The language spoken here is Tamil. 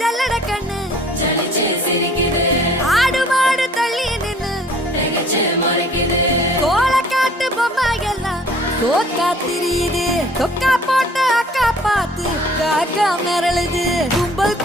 ஜல்லட கண்ணு ஆடு மாடு தள்ளி நின்னு கோல காட்டு பொம்மை எல்லாம் கோக்கா திரியுது. கொக்கா போட்ட அக்கா பார்த்து காக்கா மிரளுது. கும்பல்